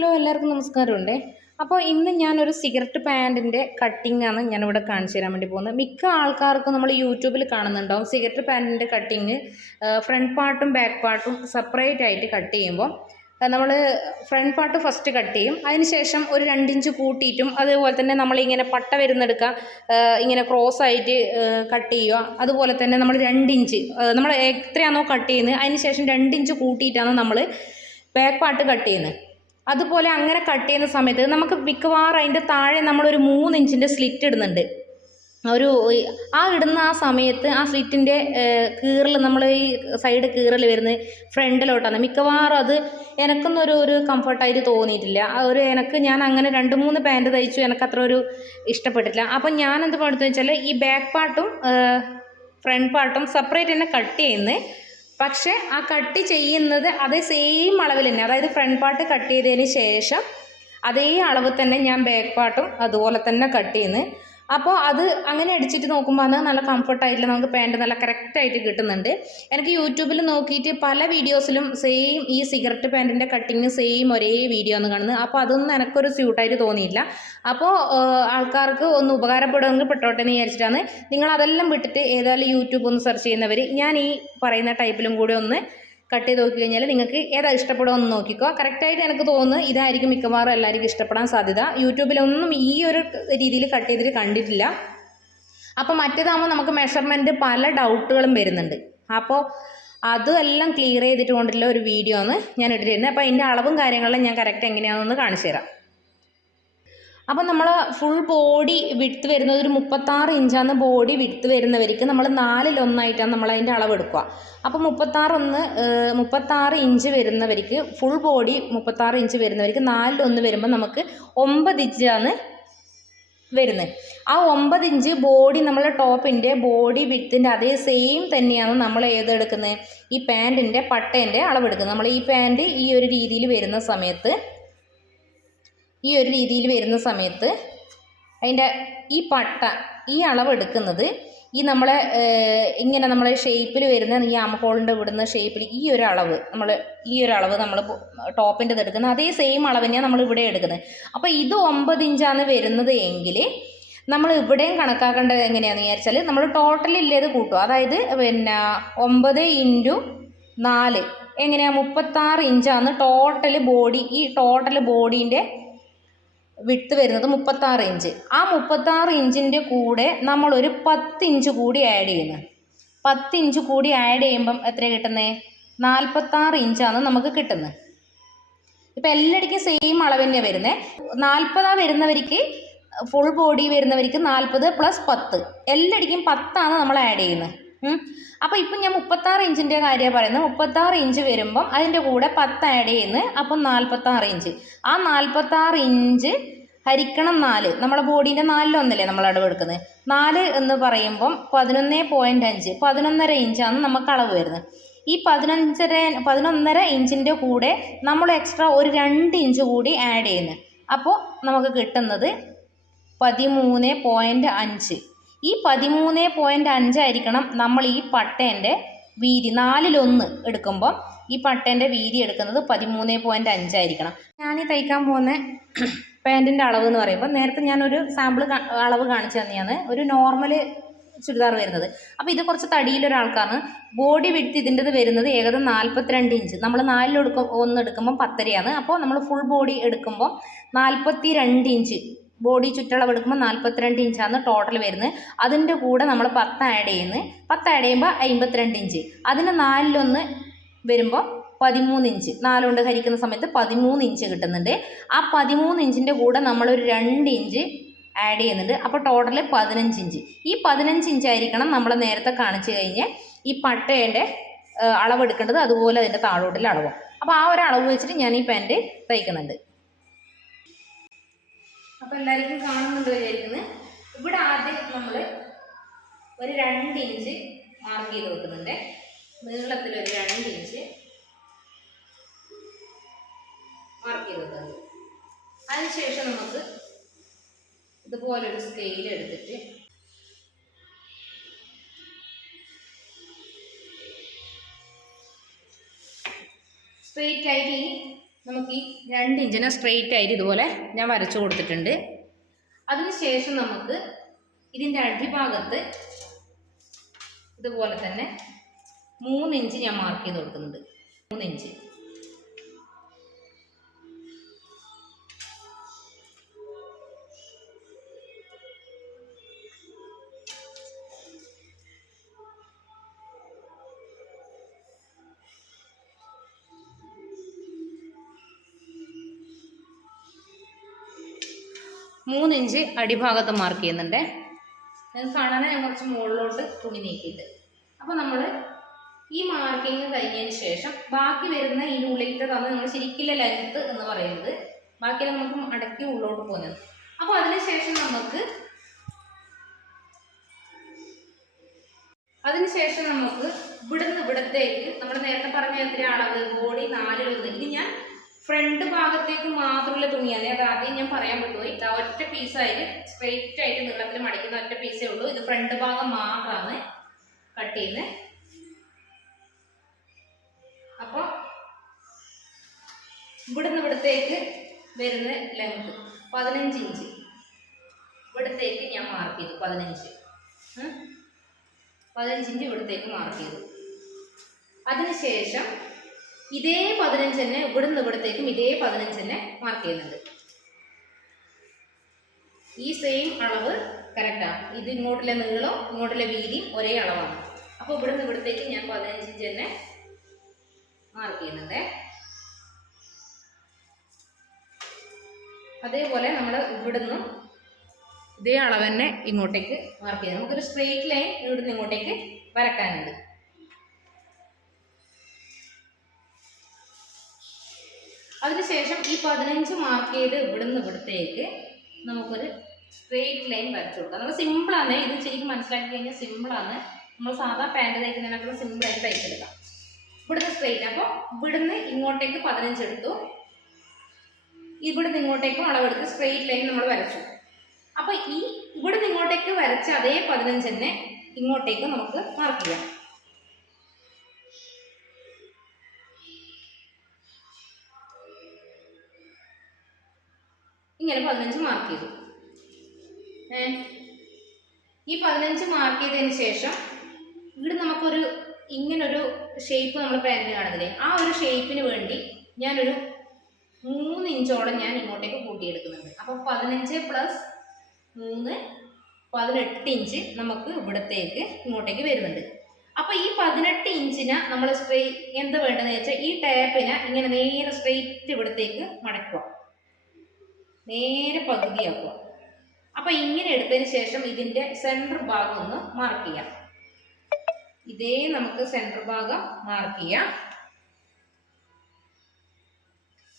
Hello എല്ലാവർക്കും നമസ്കാരമുണ്ടേ. അപ്പോൾ ഇന്ന് ഞാനൊരു സിഗരറ്റ് പാൻറ്റിൻ്റെ കട്ടിങ്ങാണ് ഞാനിവിടെ കാണിച്ചു തരാൻ വേണ്ടി പോകുന്നത്. മിക്ക ആൾക്കാർക്കും നമ്മൾ യൂട്യൂബിൽ കാണുന്നുണ്ടാവും സിഗരറ്റ് പാൻറ്റിൻ്റെ കട്ടിങ് ഫ്രണ്ട് പാർട്ടും ബാക്ക് പാർട്ടും സെപ്പറേറ്റ് ആയിട്ട് കട്ട് ചെയ്യുമ്പോൾ നമ്മൾ ഫ്രണ്ട് പാർട്ട് ഫസ്റ്റ് കട്ട് ചെയ്യും. അതിനുശേഷം ഒരു 2 ഇഞ്ച് കൂട്ടിയിട്ടും അതുപോലെ തന്നെ നമ്മളിങ്ങനെ പട്ട വരുന്നെടുക്കുക, ഇങ്ങനെ ക്രോസ് ആയിട്ട് കട്ട് ചെയ്യുക. അതുപോലെ തന്നെ നമ്മൾ 2 ഇഞ്ച് നമ്മൾ എത്രയാണോ കട്ട് ചെയ്യുന്നത് അതിനുശേഷം 2 ഇഞ്ച് കൂട്ടിയിട്ടാണ് നമ്മൾ ബാക്ക് പാർട്ട് കട്ട് ചെയ്യുന്നത്. അതുപോലെ അങ്ങനെ കട്ട് ചെയ്യുന്ന സമയത്ത് നമുക്ക് മിക്കവാറും അതിൻ്റെ താഴെ നമ്മളൊരു 3 ഇഞ്ചിൻ്റെ സ്ലിറ്റ് ഇടുന്നുണ്ട്. ഇടുന്ന ആ സമയത്ത് ആ സ്ലിറ്റിൻ്റെ കീറൽ നമ്മൾ ഈ സൈഡ് കീറൽ വരുന്നത് ഫ്രണ്ടിലോട്ടാണ്. മിക്കവാറും അത് എനിക്കൊന്നും ഒരു കംഫർട്ടായിട്ട് തോന്നിയിട്ടില്ല. ഞാൻ അങ്ങനെ 2-3 പാൻറ്റ് തയ്ച്ചു, എനിക്ക് അത്ര ഒരു ഇഷ്ടപ്പെട്ടിട്ടില്ല. അപ്പം ഞാൻ എന്ത് പഠിച്ചു വെച്ചാൽ ഈ ബാക്ക് പാർട്ടും ഫ്രണ്ട് പാർട്ടും സെപ്പറേറ്റ് തന്നെ കട്ട് ചെയ്യുന്നത്. പക്ഷേ ആ കട്ട് ചെയ്യുന്നത് അതേ സെയിം അളവിൽ തന്നെ, അതായത് ഫ്രണ്ട് പാർട്ട് കട്ട് ചെയ്തതിന് ശേഷം അതേ അളവ് തന്നെ ഞാൻ ബാക്ക് പാർട്ടും അതുപോലെ തന്നെ കട്ട് ചെയ്യുന്നത്. അപ്പോൾ അത് അങ്ങനെ അടിച്ചിട്ട് നോക്കുമ്പോൾ അത് നല്ല കംഫർട്ടായിട്ടില്ല, നമുക്ക് പാൻറ്റ് നല്ല കറക്റ്റായിട്ട് കിട്ടുന്നുണ്ട്. എനിക്ക് യൂട്യൂബിൽ നോക്കിയിട്ട് പല വീഡിയോസിലും സെയിം ഈ സിഗരറ്റ് പാൻറ്റിൻ്റെ കട്ടിങ് സെയിം ഒരേ വീഡിയോ ആണ് കാണുന്നത്. അപ്പോൾ അതൊന്നും എനിക്കൊരു സ്യൂട്ടായിട്ട് തോന്നിയില്ല. അപ്പോൾ ആൾക്കാർക്ക് ഒന്ന് ഉപകാരപ്പെടുമെങ്കിൽ പെട്ടോട്ടെ എന്ന് വിചാരിച്ചിട്ടാണ്. നിങ്ങളതെല്ലാം വിട്ടിട്ട് ഏതായാലും യൂട്യൂബ് ഒന്ന് സെർച്ച് ചെയ്യുന്നവർ ഞാൻ ഈ പറയുന്ന ടൈപ്പിലും കൂടി ഒന്ന് കട്ട് ചെയ്ത് നോക്കി കഴിഞ്ഞാൽ നിങ്ങൾക്ക് ഏതാ ഇഷ്ടപ്പെടുമെന്ന് നോക്കിക്കോ. കറക്റ്റായിട്ട് എനിക്ക് തോന്നുന്നു ഇതായിരിക്കും മിക്കവാറും എല്ലാവർക്കും ഇഷ്ടപ്പെടാൻ സാധ്യത. യൂട്യൂബിലൊന്നും ഈ ഒരു രീതിയിൽ കട്ട് ചെയ്തിട്ട് കണ്ടിട്ടില്ല. അപ്പോൾ മറ്റേതാകുമ്പോൾ നമുക്ക് മെഷർമെൻറ്റ് പല ഡൗട്ടുകളും വരുന്നുണ്ട്. അപ്പോൾ അതെല്ലാം ക്ലിയർ ചെയ്തിട്ട് കൊണ്ടുള്ള ഒരു വീഡിയോ ആണ് ഞാൻ ഇട്ടിരുന്നത്. അപ്പോൾ അതിൻ്റെ അളവും കാര്യങ്ങളും ഞാൻ കറക്റ്റ് എങ്ങനെയാണെന്ന് കാണിച്ചു തരാം. അപ്പം നമ്മൾ ഫുൾ ബോഡി വിഡ്ത്ത് വരുന്നത് ഒരു 36 ഇഞ്ചാണ്. ബോഡി വിഡ്ത്ത് വരുന്നവർക്ക് നമ്മൾ 4-1 നമ്മൾ അതിൻ്റെ അളവെടുക്കുക. അപ്പോൾ 36 ഇഞ്ച് വരുന്നവർക്ക് ഫുൾ ബോഡി 36 ഇഞ്ച് വരുന്നവർക്ക് 4-1 വരുമ്പോൾ നമുക്ക് 9 ഇഞ്ചാണ് വരുന്നത്. ആ 9 ഇഞ്ച് ബോഡി നമ്മൾ ടോപ്പിൻ്റെ ബോഡി വിഡ്ത്തിൻ്റെ അതേ സെയിം തന്നെയാണ് നമ്മൾ ഏതെടുക്കുന്നത്, ഈ പാൻറ്റിൻ്റെ പട്ടേൻ്റെ അളവെടുക്കുന്നത്. നമ്മൾ ഈ പാൻറ്റ് ഈ ഒരു രീതിയിൽ വരുന്ന സമയത്ത് അതിൻ്റെ ഈ പട്ട ഈ അളവെടുക്കുന്നത് ഈ നമ്മളെ ഇങ്ങനെ നമ്മളെ ഷേപ്പിൽ വരുന്ന ഈ ആംഹോളിൻ്റെ വിടുന്ന ഷേപ്പിൽ ഈ ഒരു അളവ് നമ്മൾ ടോപ്പിൻ്റെ എടുക്കുന്നത് അതേ സെയിം അളവ് തന്നെയാണ് നമ്മൾ ഇവിടെ എടുക്കുന്നത്. അപ്പോൾ ഇത് 9 ഇഞ്ചാണ് വരുന്നത് എങ്കിൽ നമ്മൾ ഇവിടെയും കണക്കാക്കേണ്ടത് എങ്ങനെയാണെന്ന് വിചാരിച്ചാൽ നമ്മൾ ടോട്ടലില്ലേത് കൂട്ടുക. അതായത് 9 × 4 എങ്ങനെയാണ് 36 ഇഞ്ചാണ് ടോട്ടൽ ബോഡി. ഈ ടോട്ടൽ ബോഡീൻ്റെ വിഡ്ത്ത് വരുന്നത് 36 ഇഞ്ച്. ആ 36 ഇഞ്ചിൻ്റെ കൂടെ നമ്മളൊരു 10 ഇഞ്ച് കൂടി ആഡ് ചെയ്യുന്നത്. 10 ഇഞ്ച് കൂടി ആഡ് ചെയ്യുമ്പം എത്ര കിട്ടുന്നത്? 46 ഇഞ്ചാണ് നമുക്ക് കിട്ടുന്നത്. ഇപ്പം എല്ലായിടയ്ക്കും സെയിം അളവ് തന്നെയാണ് വരുന്നത്. 40 വരുന്നവർക്ക് ഫുൾ ബോഡി വരുന്നവർക്ക് 40 + 10 എല്ലായിടയ്ക്കും 10 നമ്മൾ ആഡ് ചെയ്യുന്നത്. അപ്പോൾ ഇപ്പം ഞാൻ 36 ഇഞ്ചിൻ്റെ കാര്യമാണ് പറയുന്നത്. 36 ഇഞ്ച് വരുമ്പം അതിൻ്റെ കൂടെ 10 ആഡ് ചെയ്യുന്നത്. അപ്പം 46 ഇഞ്ച്. ആ 46 ഇഞ്ച് ഹരിക്കണം 4, നമ്മളെ ബോഡീൻ്റെ 4-1 നമ്മൾ അളവെടുക്കുന്നത്. 4 എന്ന് പറയുമ്പം 11.5 ഇഞ്ചാണ് നമുക്ക് അളവ് വരുന്നത്. ഈ 11.5 ഇഞ്ചിൻ്റെ കൂടെ നമ്മൾ എക്സ്ട്രാ ഒരു 2 ഇഞ്ച് കൂടി ആഡ് ചെയ്യുന്നത്. അപ്പോൾ നമുക്ക് കിട്ടുന്നത് 13.5. ഈ 13.5 ആയിരിക്കണം നമ്മൾ ഈ പട്ടേൻ്റെ വീതി 4-1 എടുക്കുമ്പോൾ ഈ പട്ടേൻ്റെ വീതി എടുക്കുന്നത് 13.5 ആയിരിക്കണം. ഞാൻ ഈ തയ്ക്കാൻ പോകുന്ന പാൻറ്റിൻ്റെ അളവ് എന്ന് പറയുമ്പോൾ നേരത്തെ ഞാനൊരു സാമ്പിൾ അളവ് കാണിച്ചു തന്നെയാണ് ഒരു നോർമൽ ചുരിദാർ വരുന്നത്. അപ്പോൾ ഇത് കുറച്ച് തടിയിലൊരാൾക്കാണ്. ബോഡി വിഡ്ത്ത് ഇതിൻ്റെത് വരുന്നത് ഏകദേശം 42 ഇഞ്ച്. നമ്മൾ 4-1 എടുക്കുമ്പോൾ 10 അപ്പോൾ നമ്മൾ ഫുൾ ബോഡി എടുക്കുമ്പോൾ 42 ഇഞ്ച് ബോഡി ചുറ്റളവ് എടുക്കുമ്പോൾ 42 ഇഞ്ചാണ് ടോട്ടൽ വരുന്നത്. അതിൻ്റെ കൂടെ നമ്മൾ 10 ആഡ് ചെയ്യുന്നത്. 10 ആഡ് ചെയ്യുമ്പോൾ 52 ഇഞ്ച്. അതിന് 4-1 വരുമ്പോൾ 13 ഇഞ്ച്. 4 കൊണ്ട് ഹരിക്കുന്ന സമയത്ത് 13 ഇഞ്ച് കിട്ടുന്നുണ്ട്. ആ 13 ഇഞ്ചിൻ്റെ കൂടെ നമ്മളൊരു 2 ഇഞ്ച് ആഡ് ചെയ്യുന്നുണ്ട്. അപ്പോൾ ടോട്ടൽ 15 ഇഞ്ച്. ഈ 15 ഇഞ്ചായിരിക്കണം നമ്മൾ നേരത്തെ കാണിച്ചു കഴിഞ്ഞ് ഈ പട്ടേൻ്റെ അളവെടുക്കേണ്ടത്. അതുപോലെ അതിൻ്റെ താഴോട്ടുള്ള അളവും. അപ്പോൾ ആ ഒരു അളവ് വെച്ചിട്ട് ഞാൻ ഈ പാൻറ്റ് തയ്ക്കുന്നുണ്ട്. അപ്പോൾ എല്ലാവർക്കും കാണുന്നുണ്ട് വിചാരിക്കുന്നത്. ഇവിടെ ആദ്യം നമ്മൾ ഒരു 2 ഇഞ്ച് മാർക്ക് ചെയ്ത് വെക്കുന്നുണ്ട്. നീളത്തിലൊരു 2 ഇഞ്ച് മാർക്ക് ചെയ്ത് വെക്കുന്നത്. അതിനുശേഷം നമുക്ക് ഇതുപോലൊരു സ്കെയിൽ എടുത്തിട്ട് സ്ട്രെയിറ്റ് ആയിട്ട് നമുക്ക് ഈ 2 ഇഞ്ചിനെ സ്ട്രെയിറ്റ് ആയിട്ട് ഇതുപോലെ ഞാൻ വരച്ചു കൊടുത്തിട്ടുണ്ട്. അതിനുശേഷം നമുക്ക് ഇതിൻ്റെ അടിഭാഗത്ത് ഇതുപോലെ തന്നെ 3 ഇഞ്ച് ഞാൻ മാർക്ക് ചെയ്ത് കൊടുക്കുന്നുണ്ട്. 3 ഇഞ്ച്. മൂന്ന് ഇഞ്ച് അടിഭാഗത്ത് മാർക്ക് ചെയ്യുന്നുണ്ട്. നിങ്ങൾക്ക് കാണാൻ ഞാൻ കുറച്ച് മുകളിലോട്ട് തുണി നീക്കിയിട്ട്. അപ്പോൾ നമ്മൾ ഈ മാർക്കിങ് കഴിഞ്ഞതിന് ശേഷം ബാക്കി വരുന്ന ഈ ഉള്ളിലത്തെ നമ്മൾ ശരിക്കുള്ള ലെങ്ത്ത് എന്ന് പറയുന്നത് ബാക്കിയെല്ലാം നമുക്ക് അടക്കി ഉള്ളോട്ട് പോകുന്നത്. അപ്പോൾ അതിനുശേഷം നമുക്ക് ഇവിടത്തേക്ക് നമ്മൾ നേരത്തെ പറഞ്ഞ എത്ര അളവ് ബോഡി 4-1. ഇനി ഞാൻ ഫ്രണ്ട് ഭാഗത്തേക്ക് മാത്രമുള്ള തുണിയാണ്. അത് ആദ്യം ഞാൻ പറയാൻ പറ്റുപോയി. ഒറ്റ പീസായിട്ട് സ്ട്രെയിറ്റ് ആയിട്ട് നീളത്തിൽ മടിക്കുന്ന ഒറ്റ പീസേ ഉള്ളൂ. ഇത് ഫ്രണ്ട് ഭാഗം മാത്രമാണ് കട്ട് ചെയ്യുന്നത്. അപ്പോൾ ഇവിടത്തേക്ക് വരുന്ന ലെങ്ത് 15 ഇഞ്ച് ഇവിടത്തേക്ക് ഞാൻ മാർക്ക് ചെയ്തു. 15 ഇഞ്ച് ഇവിടത്തേക്ക് മാർക്ക് ചെയ്തു. അതിനുശേഷം ഇതേ 15 തന്നെ ഇവിടത്തേക്കും ഇതേ 15 തന്നെ മാർക്ക് ചെയ്യുന്നുണ്ട്. ഈ സെയിം അളവ് കറക്റ്റാണ്. ഇത് ഇങ്ങോട്ടുള്ള നീളം ഇങ്ങോട്ടുള്ള വീതി ഒരേ അളവാണ്. അപ്പോൾ ഇവിടത്തേക്ക് ഞാൻ 15 ഇഞ്ച് തന്നെ മാർക്ക് ചെയ്യുന്നുണ്ട്. അതേപോലെ നമ്മൾ ഇവിടുന്ന് ഇതേ അളവ് തന്നെ ഇങ്ങോട്ടേക്ക് മാർക്ക് ചെയ്യുന്നത്. നമുക്കൊരു സ്ട്രെയിറ്റ് ലൈൻ ഇവിടുന്ന് ഇങ്ങോട്ടേക്ക് വരക്കാനുണ്ട്. അതിനുശേഷം ഈ 15 മാർക്ക് ചെയ്ത് ഇവിടത്തേക്ക് നമുക്കൊരു സ്ട്രെയിറ്റ് ലൈൻ വരച്ചു കൊടുക്കാം. നമ്മൾ സിമ്പിളാണ്. ഇത് ശരിക്കും മനസ്സിലാക്കി കഴിഞ്ഞാൽ സിമ്പിളാണ്. നമ്മൾ സാധാ പാൻറ് തയ്ക്കുന്നതിനൊക്കെ സിമ്പിളായിട്ട് തയ്ച്ചെടുക്കാം. ഇവിടുന്ന് സ്ട്രെയിറ്റ്. അപ്പോൾ ഇവിടുന്ന് ഇങ്ങോട്ടേക്ക് 15 എടുത്തു. ഇവിടുന്ന് ഇങ്ങോട്ടേക്കും അളവെടുത്ത് സ്ട്രെയിറ്റ് ലൈൻ നമ്മൾ വരച്ചു. അപ്പോൾ ഇവിടുന്ന് ഇങ്ങോട്ടേക്ക് വരച്ച അതേ 15 തന്നെ ഇങ്ങോട്ടേക്ക് നമുക്ക് മാർക്ക് ചെയ്യാം. ഇങ്ങനെ 15 മാർക്ക് ചെയ്തു. ഈ 15 മാർക്ക് ചെയ്തതിന് ശേഷം ഇവിടെ നമുക്കൊരു ഇങ്ങനൊരു ഷേപ്പ് നമ്മൾ പാൻറ്റിന് കാണുന്നില്ലേ, ആ ഒരു ഷേപ്പിന് വേണ്ടി ഞാനൊരു 3 ഇഞ്ചോളം ഞാൻ ഇങ്ങോട്ടേക്ക് കൂട്ടിയെടുക്കുന്നുണ്ട്. അപ്പോൾ 15 + 3 18 ഇഞ്ച് നമുക്ക് ഇവിടത്തേക്ക് ഇങ്ങോട്ടേക്ക് വരുന്നുണ്ട്. അപ്പോൾ ഈ 18 ഇഞ്ചിനെ നമ്മൾ എന്താ വേണ്ടതെന്ന് വെച്ചാൽ ഈ ടാപ്പിനെ ഇങ്ങനെ നേരെ സ്ട്രെയിറ്റ് ഇവിടത്തേക്ക് മടക്കുക, നേരെ പകുതിയാക്കുക. അപ്പോൾ ഇങ്ങനെ എടുത്തതിന് ശേഷം ഇതിൻ്റെ സെൻറ്റർ ഭാഗം ഒന്ന് മാർക്ക് ചെയ്യാം. ഇതേ നമുക്ക് സെൻറ്റർ ഭാഗം മാർക്ക് ചെയ്യാം.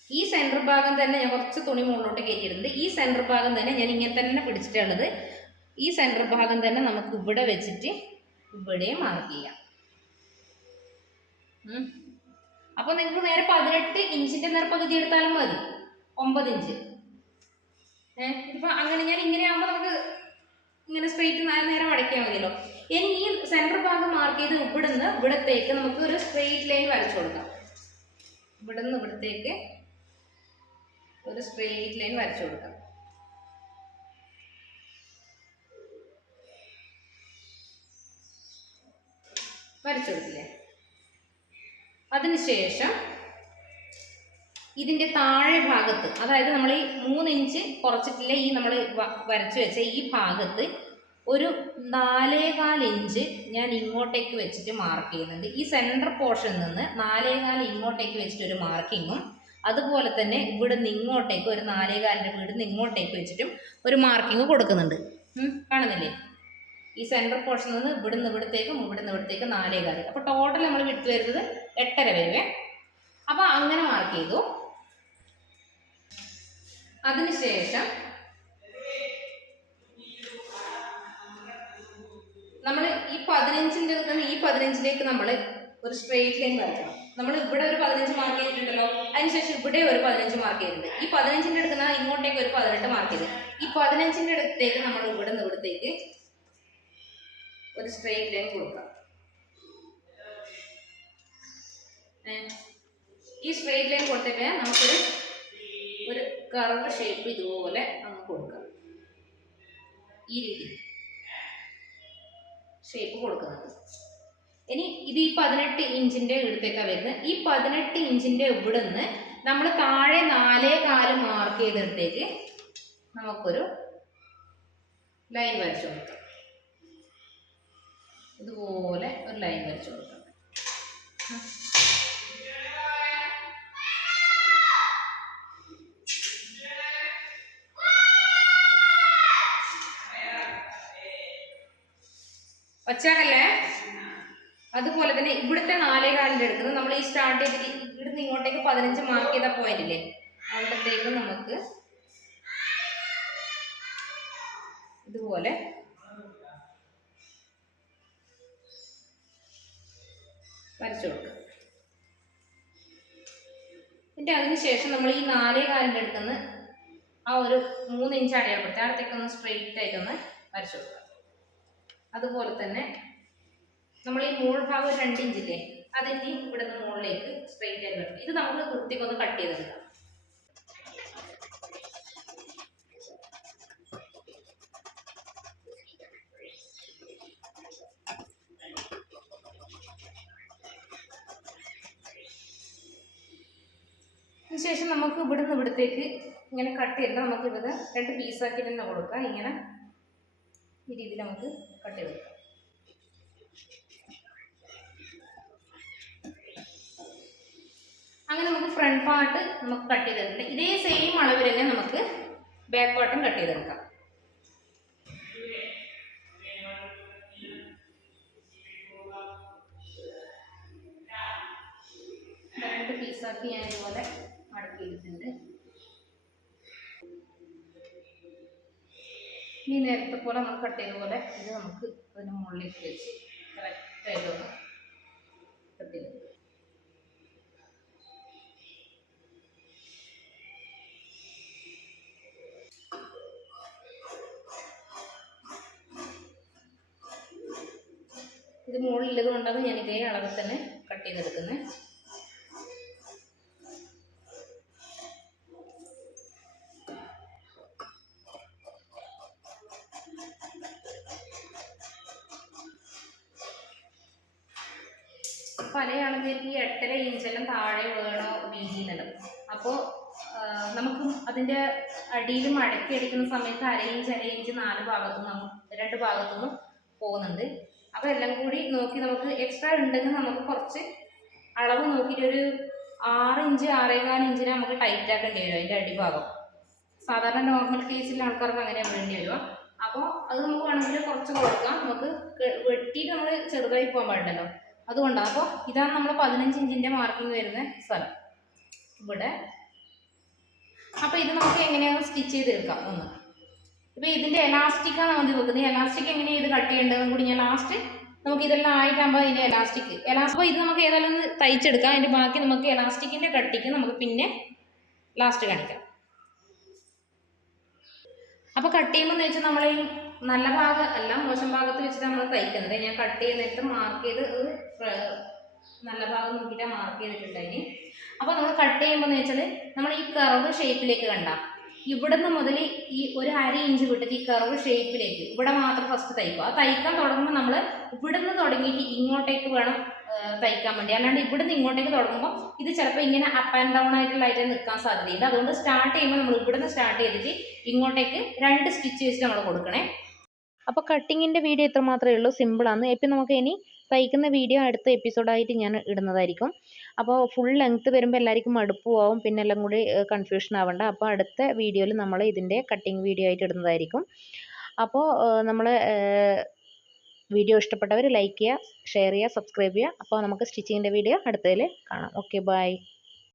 ഈ സെൻറ്റർ ഭാഗം തന്നെ ഞാൻ കുറച്ച് തുണി മുകളിലോട്ട് കയറ്റിയിട്ടുണ്ട്. ഈ സെൻറ്റർ ഭാഗം തന്നെ ഞാൻ ഇങ്ങനെ തന്നെ പിടിച്ചിട്ടുള്ളത്. ഈ സെൻറ്റർ ഭാഗം തന്നെ നമുക്ക് ഇവിടെ വെച്ചിട്ട് ഇവിടെ മാർക്ക് ചെയ്യാം. അപ്പോൾ നിങ്ങൾക്ക് നേരെ 18 ഇഞ്ചിൻ്റെ നേർപകുതി എടുത്താലും മതി, 9 ഇഞ്ച്. ഇപ്പം അങ്ങനെ ഞാൻ ഇങ്ങനെ ആകുമ്പോൾ നമുക്ക് ഇങ്ങനെ സ്ട്രെയിറ്റ് നേരെ മടക്കിയാൽ മതിയല്ലോ. ഇനി ഈ സെൻറ്റർ ഭാഗം മാർക്ക് ചെയ്ത് ഇവിടത്തേക്ക് നമുക്ക് ഒരു സ്ട്രെയിറ്റ് ലൈൻ വരച്ചു കൊടുക്കാം. ഇവിടുന്ന് ഇവിടത്തേക്ക് ഒരു സ്ട്രെയിറ്റ് ലൈൻ വരച്ചു കൊടുക്കാം. വരച്ചു കൊടുക്കില്ലേ? അതിനുശേഷം ഇതിൻ്റെ താഴെ ഭാഗത്ത്, അതായത് നമ്മൾ ഈ 3 ഇഞ്ച് കുറച്ചിട്ടില്ല, ഈ നമ്മൾ വരച്ചു വെച്ച ഈ ഭാഗത്ത് ഒരു 4.25 ഇഞ്ച് ഞാൻ ഇങ്ങോട്ടേക്ക് വെച്ചിട്ട് മാർക്ക് ചെയ്യുന്നുണ്ട്. ഈ സെൻറ്റർ പോർഷനിൽ നിന്ന് 4.25 ഇങ്ങോട്ടേക്ക് വെച്ചിട്ട് ഒരു മാർക്കിങ്ങും, അതുപോലെ തന്നെ ഇവിടുന്ന് ഇങ്ങോട്ടേക്ക് ഒരു 4.25 ഇവിടുന്ന് ഇങ്ങോട്ടേക്ക് വെച്ചിട്ടും ഒരു മാർക്കിങ് കൊടുക്കുന്നുണ്ട്. കാണുന്നില്ലേ? ഈ സെൻറ്റർ പോർഷനിൽ നിന്ന് ഇവിടുന്ന് ഇവിടത്തേക്കും 4.25. അപ്പോൾ ടോട്ടൽ നമ്മൾ വിട്ട് വരുന്നത് 8.5 വരുവേ. അപ്പോൾ അങ്ങനെ മാർക്ക് ചെയ്തു. അതിനുശേഷം നമ്മൾ ഈ 15ൻ്റെ ഈ 15ലേക്ക് നമ്മൾ ഒരു സ്ട്രെയിറ്റ് ലൈൻ വരക്കണം. നമ്മൾ ഇവിടെ ഒരു 15 മാർക്ക് ചെയ്തിട്ടുണ്ടല്ലോ, അതിനുശേഷം ഇവിടെ ഒരു 15 മാർക്ക് ചെയ്തിട്ടുണ്ട്. ഈ 15ൻ്റെ എടുക്കുന്ന ഇങ്ങോട്ടേക്ക് ഒരു 18 മാർക്ക് ചെയ്ത്, ഈ 15ൻ്റെ അടുത്തേക്ക് നമ്മൾ ഇവിടുന്ന് ഇവിടത്തേക്ക് ഒരു സ്ട്രെയിറ്റ് ലൈൻ കൊടുക്കാം. ഈ സ്ട്രെയിറ്റ് ലൈൻ കൊടുത്തിട്ട് നമുക്കൊരു കർവ് ഷേപ്പ് ഇതുപോലെ നമുക്ക് കൊടുക്കാം. ഈ രീതി ഷേപ്പ് കൊടുക്കുന്നത്. ഇനി ഇത് ഈ 18 ഇഞ്ചിന്റെ ഇടത്തേക്കാണ് വരുന്നത്. ഈ 18 ഇഞ്ചിന്റെ ഇവിടെ നിന്ന് നമ്മൾ താഴെ 4.25 മാർക്ക് ചെയ്തെടുത്തേക്ക് നമുക്കൊരു ലൈൻ വരച്ചു കൊടുക്കാം. ഇതുപോലെ ഒരു ലൈൻ വരച്ചു കൊടുക്കാം. ഒച്ചാക്കല്ലേ. അതുപോലെ തന്നെ ഇവിടുത്തെ 4.25 എടുക്കുന്നത് നമ്മൾ ഈ സ്റ്റാർട്ട് ചെയ്തിട്ട് ഇവിടുന്ന് ഇങ്ങോട്ടേക്ക് 15 മാർക്ക് ചെയ്ത പോയിന്റ് ഇല്ലേ, അവിടത്തേക്ക് നമുക്ക് ഇതുപോലെ വരച്ചു കൊടുക്കാം. എന്നിട്ട് അതിനുശേഷം നമ്മൾ ഈ 4.25 എടുക്കുന്ന ആ ഒരു 3 ഇഞ്ച് അടയാളപ്പെടുത്തി അടുത്തേക്കൊന്ന് സ്ട്രെയിറ്റ് ആയിട്ടൊന്ന് വരച്ചു കൊടുക്കാം. അതുപോലെ തന്നെ നമ്മൾ ഈ മുകൾ ഭാഗം 2 ഇഞ്ചില്ലേ, അതിൻ്റെ ഇവിടുന്ന് മുകളിലേക്ക് സ്ട്രെയിറ്റ് ആയിട്ട് വരണം. ഇത് നമുക്ക് വൃത്തിക്കൊന്ന് കട്ട് ചെയ്തെടുക്കാം. അതിനുശേഷം നമുക്ക് ഇവിടുന്ന് ഇവിടത്തേക്ക് ഇങ്ങനെ കട്ട് ചെയ്തിട്ട് നമുക്ക് ഇത് 2 പീസാക്കി തന്നെ കൊടുക്കാം. ഇങ്ങനെ ഈ രീതിയിൽ നമുക്ക് കട്ട് ചെയ്തെടുക്കാം. അങ്ങനെ നമുക്ക് ഫ്രണ്ട് പാർട്ട് നമുക്ക് കട്ട് ചെയ്തെടുക്കാം. ഇതേ സെയിം അളവിൽ തന്നെ നമുക്ക് ബാക്ക് പാർട്ടും കട്ട് ചെയ്തെടുക്കാം. രണ്ട് പീസാക്കി ഞാൻ ഇതുപോലെ മടക്കിയിട്ടുണ്ട്. ഇനി നേരത്തെ പോലെ നമ്മൾ കട്ട് ചെയ്ത പോലെ ഇത് നമുക്ക് അതിന് മുകളിലേക്ക് വെച്ച് കറക്റ്റായിട്ടൊന്ന് കട്ട് ചെയ്ത് ഇത് മുകളിലുള്ളത് കൊണ്ടാണ് ഞാൻ ഇതേ അളവിൽ തന്നെ കട്ട് ചെയ്തെടുക്കുന്നത്. പല ആളുകൾക്ക് ഈ 8.5 ഇഞ്ചെല്ലാം താഴെ വേണോ വീതി എന്നുള്ളത്. അപ്പോൾ നമുക്ക് അതിൻ്റെ അടിയിൽ മടക്കി അടിക്കുന്ന സമയത്ത് 1.5 ഇഞ്ച് 4 ഭാഗത്തുനിന്നും 2 ഭാഗത്തുനിന്നും പോകുന്നുണ്ട്. അപ്പോൾ എല്ലാം കൂടി നോക്കി നമുക്ക് എക്സ്ട്രാ ഉണ്ടെങ്കിൽ നമുക്ക് കുറച്ച് അളവ് നോക്കിയിട്ട് ഒരു 6 ഇഞ്ച് 6.25 ഇഞ്ചിന് നമുക്ക് ടൈറ്റ് ആക്കേണ്ടി വരും അതിൻ്റെ അടിഭാഗം. സാധാരണ നോർമൽ കേസിലെ ആൾക്കാർക്ക് അങ്ങനെ വേണ്ടി വരിക. അപ്പോൾ അത് നമുക്ക് വേണമെങ്കിൽ കുറച്ച് കൊടുക്കാം. നമുക്ക് വെട്ടിയിട്ട് നമ്മൾ ചെറുതായി പോകാൻ പാടില്ലല്ലോ, അതുകൊണ്ടാണ്. അപ്പോൾ ഇതാണ് നമ്മൾ 15 ഇഞ്ചിൻ്റെ മാർക്കിങ് വരുന്ന സ്ഥലം ഇവിടെ. അപ്പോൾ ഇത് നമുക്ക് എങ്ങനെയാണ് സ്റ്റിച്ച് ചെയ്തെടുക്കാം ഒന്ന്. ഇപ്പോൾ ഇതിൻ്റെ എലാസ്റ്റിക്കാണ് നമ്മൾ വെക്കുന്നത്. എലാസ്റ്റിക് എങ്ങനെയാണ് ഇത് കട്ട് ചെയ്യേണ്ടതെന്ന് കൂടി ഞാൻ ലാസ്റ്റ് നമുക്ക് ഇതെല്ലാം ആയിട്ടാകുമ്പോൾ ഇതിൻ്റെ എലാസ്റ്റിക് അപ്പോൾ ഇത് നമുക്ക് ഏതായാലും ഒന്ന് തയ്ച്ചെടുക്കാം. അതിൻ്റെ ബാക്കി നമുക്ക് എലാസ്റ്റിക്കിൻ്റെ കട്ടിക്ക് നമുക്ക് പിന്നെ ലാസ്റ്റ് കാണിക്കാം. അപ്പോൾ കട്ട് ചെയ്യുമ്പോൾ എന്ന് വെച്ചാൽ നമ്മൾ ഈ നല്ല ഭാഗം അല്ല മോശം ഭാഗത്ത് വെച്ചിട്ട് നമ്മൾ തയ്ക്കുന്നത്. ഞാൻ കട്ട് ചെയ്യുന്നിട്ട് മാർക്ക് ചെയ്ത് നല്ല ഭാഗം നോക്കിയിട്ടാണ് മാർക്ക് ചെയ്തിട്ടുണ്ടായിന്. അപ്പോൾ നമ്മൾ കട്ട് ചെയ്യുമ്പോൾ എന്ന് വെച്ചാൽ നമ്മൾ ഈ കർവ് ഷേപ്പിലേക്ക് കണ്ട ഇവിടുന്ന് മുതൽ ഈ ഒരു 1/2 ഇഞ്ച് വിട്ടിട്ട് ഈ കർവ് ഷേപ്പിലേക്ക് ഇവിടെ മാത്രം ഫസ്റ്റ് തയ്ക്കുക. ആ തയ്ക്കാൻ തുടങ്ങുമ്പോൾ നമ്മൾ ഇവിടുന്ന് തുടങ്ങിയിട്ട് ഇങ്ങോട്ടേക്ക് വേണം തയ്ക്കാൻ വേണ്ടി. അല്ലാണ്ട് ഇവിടുന്ന് ഇങ്ങോട്ടേക്ക് തുടങ്ങുമ്പോൾ ഇത് ചിലപ്പോൾ ഇങ്ങനെ അപ്പ് ആൻഡ് ഡൗൺ ആയിട്ടുള്ളതായിട്ട് നിൽക്കാൻ സാധ്യതയുണ്ട്. അതുകൊണ്ട് സ്റ്റാർട്ട് ചെയ്യുമ്പോൾ നമ്മൾ ഇവിടുന്ന് സ്റ്റാർട്ട് ചെയ്തിട്ട് ഇങ്ങോട്ടേക്ക് 2 സ്റ്റിച്ച് വെച്ചിട്ട് നമ്മൾ കൊടുക്കണേ. അപ്പോൾ കട്ടിങ്ങിൻ്റെ വീഡിയോ ഇത്ര മാത്രമേ ഉള്ളൂ, സിമ്പിളാണ്. ഇപ്പം നമുക്ക് ഇനി തയ്ക്കുന്ന വീഡിയോ അടുത്ത എപ്പിസോഡായിട്ട് ഞാൻ ഇടുന്നതായിരിക്കും. അപ്പോൾ ഫുൾ ലെങ്ത്ത് വരുമ്പോൾ എല്ലാവർക്കും മടുപ്പുമാവും, പിന്നെ എല്ലാം കൂടി കൺഫ്യൂഷൻ ആവണ്ട. അപ്പോൾ അടുത്ത വീഡിയോയിൽ നമ്മൾ ഇതിൻ്റെ കട്ടിങ് വീഡിയോ ആയിട്ട് ഇടുന്നതായിരിക്കും. അപ്പോൾ നമ്മൾ വീഡിയോ ഇഷ്ടപ്പെട്ടവർ ലൈക്ക് ചെയ്യുക, ഷെയർ ചെയ്യുക, സബ്സ്ക്രൈബ് ചെയ്യുക. അപ്പോൾ നമുക്ക് സ്റ്റിച്ചിങ്ങിൻ്റെ വീഡിയോ അടുത്തതിൽ കാണാം. Okay, by.